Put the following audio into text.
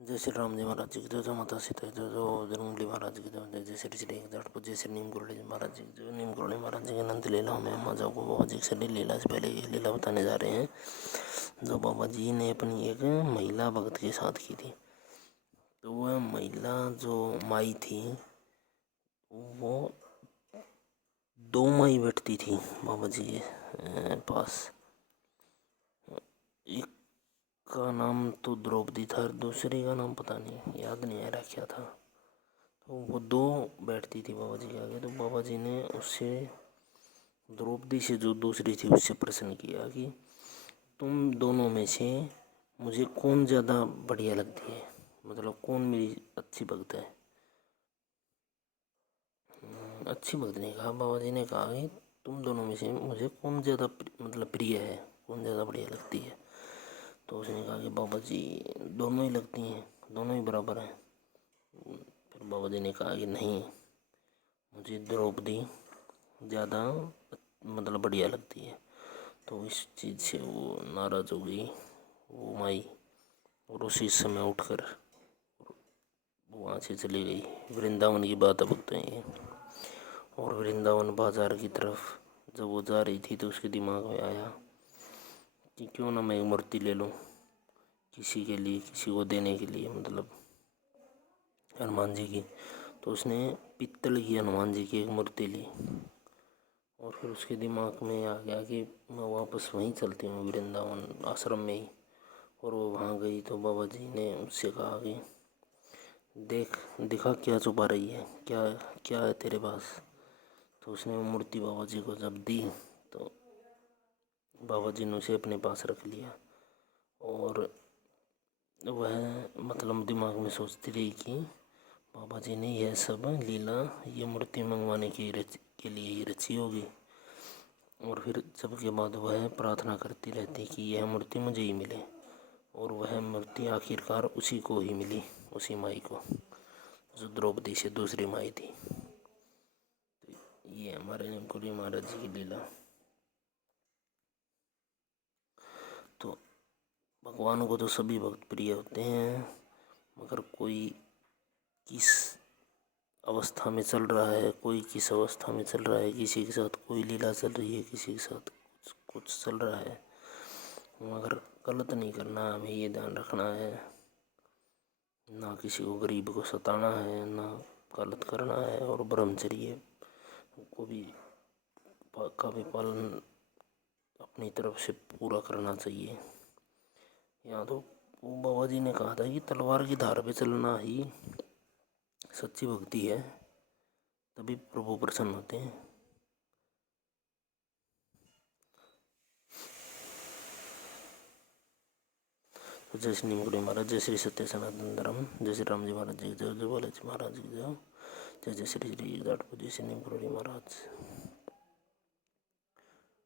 जय श्री राम जी महाराज जी की जय, जय माता सीता जय, जय जन्मली महाराज जी की जय, जय श्री श्री एक जाट जय श्री नीम गुरली महाराज जी की जय। नीम गुरली महाराज जी के अनंत लीला में हम आज आपको बाबा जी की सभी लीला से पहले ये लीला बताने जा रहे हैं जो बाबा जी ने अपनी एक महिला भक्त के साथ की थी। तो वह महिला जो माई थी वो दो माई बैठती थी बाबा जी के पास। एक का नाम तो द्रौपदी था, दूसरी का नाम पता नहीं, याद नहीं आ रहा क्या था। तो वो दो बैठती थी बाबा जी के आगे। तो बाबा जी ने उससे, द्रौपदी से जो दूसरी थी, उससे प्रश्न किया कि तुम दोनों में से मुझे कौन ज़्यादा बढ़िया लगती है, मतलब कौन मेरी अच्छी भक्त है। अच्छी भक्त ने कहा, बाबा जी ने कहा कि तुम दोनों में से मुझे कौन ज़्यादा मतलब प्रिय है, कौन ज़्यादा बढ़िया लगती है। तो उसने कहा कि बाबा जी दोनों ही लगती हैं, दोनों ही बराबर हैं। फिर बाबा जी ने कहा कि नहीं, मुझे द्रौपदी ज़्यादा मतलब बढ़िया लगती है। तो इस चीज़ से वो नाराज़ हो गई वो माई, और उसी समय उठकर वहाँ से चली गई। वृंदावन की बात अब बताते हैं। और वृंदावन बाजार की तरफ जब वो जा रही थी तो उसके दिमाग में आया कि क्यों ना मैं एक मूर्ति ले लूँ किसी के लिए, किसी को देने के लिए, मतलब हनुमान जी की। तो उसने पित्तल की हनुमान जी की एक मूर्ति ली और फिर उसके दिमाग में आ गया कि मैं वापस वहीं चलती हूँ वृंदावन आश्रम में ही। और वो वहाँ गई तो बाबा जी ने उससे कहा कि देख, दिखा क्या छुपा रही है, क्या क्या है तेरे पास। तो उसने वो मूर्ति बाबा जी को जब दी तो बाबा जी ने उसे अपने पास रख लिया। और वह मतलब दिमाग में सोचती रही कि बाबा जी ने यह सब लीला ये मूर्ति मंगवाने के लिए ही रची होगी। और फिर जब के बाद वह प्रार्थना करती रहती कि यह मूर्ति मुझे ही मिले। और वह मूर्ति आखिरकार उसी को ही मिली, उसी माई को जो द्रौपदी से दूसरी माई थी। तो ये हमारे नीमकुरी महाराज जी की लीला। तो भगवान को तो सभी भक्त प्रिय होते हैं, मगर कोई किस अवस्था में चल रहा है, कोई किस अवस्था में चल रहा है, किसी के साथ कोई लीला चल रही है, किसी के साथ कुछ चल रहा है, मगर गलत नहीं करना, हमें ये ध्यान रखना है। ना किसी को गरीब को सताना है, ना गलत करना है, और ब्रह्मचर्य को भी का भी पालन अपनी तरफ से पूरा करना चाहिए। यहाँ तो वो बाबा जी ने कहा था कि तलवार की धार पे चलना ही सच्ची भक्ति है, तभी प्रभु प्रसन्न होते हैं। तो जय श्री नीमकुड़ी महाराज, जय श्री सत्य सनातन धर्म, जय श्री राम जी महाराज जी जय, जय बालाजी महाराज की जय, जय जय श्री श्री जय श्री नीमकुड़ी महाराज।